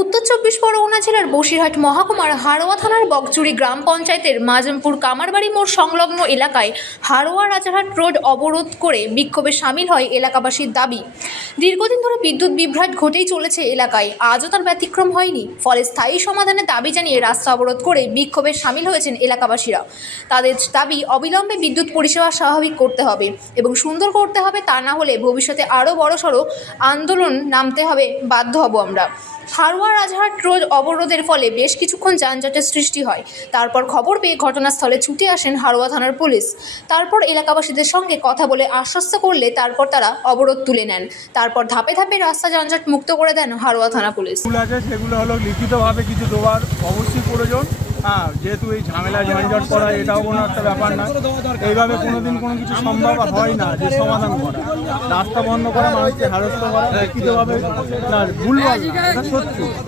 উত্তর চব্বিশ পরগনা জেলার বসিরহাট মহকুমার হারোয়া থানার বকচুরি গ্রাম পঞ্চায়েতের মাজমপুর কামারবাড়ি মোড় সংলগ্ন এলাকায় হারোয়া রাজারহাট রোড অবরোধ করে বিক্ষোভে সামিল হয় এলাকাবাসীর দাবি। দীর্ঘদিন ধরে বিদ্যুৎ বিভ্রাট ঘটেই চলেছে এলাকায়, আজও তার ব্যতিক্রম হয়নি। ফলে স্থায়ী সমাধানের দাবি জানিয়ে রাস্তা অবরোধ করে বিক্ষোভে সামিল হয়েছেন এলাকাবাসীরা। তাদের দাবি, অবিলম্বে বিদ্যুৎ পরিষেবা স্বাভাবিক করতে হবে এবং সুন্দর করতে হবে তা না হলে ভবিষ্যতে আরও বড়সড় আন্দোলন নামতে হবে, বাধ্য হব আমরা। হারোয়া রাজহাট রোড অবরোধের ফলে বেশ কিছুক্ষণ যানজটের সৃষ্টি হয়। তারপর খবর পেয়ে ঘটনাস্থলে ছুটে আসেন হারোয়া থানার পুলিশ। তারপর এলাকাবাসীদের সঙ্গে কথা বলে আশ্বস্ত করলে তারপর তারা অবরোধ তুলে নেন। তারপর ধাপে ধাপে রাস্তা যানজট মুক্ত করে দেন হারোয়া থানা পুলিশ। সেগুলো হলো লিখিতভাবে কিছু দেওয়ার অবশ্যই প্রয়োজন। হ্যাঁ যেহেতু এই ঝামেলা ঝঞ্ঝট করা, এটাও কোনো একটা ব্যাপার না। এইভাবে কোনোদিন কোনো কিছু সম্ভব হয় না যে সমাধান করা। রাস্তা বন্ধ করা, মানুষকে হারস্ত করা লিখিতভাবে না, ভুল সত্যি।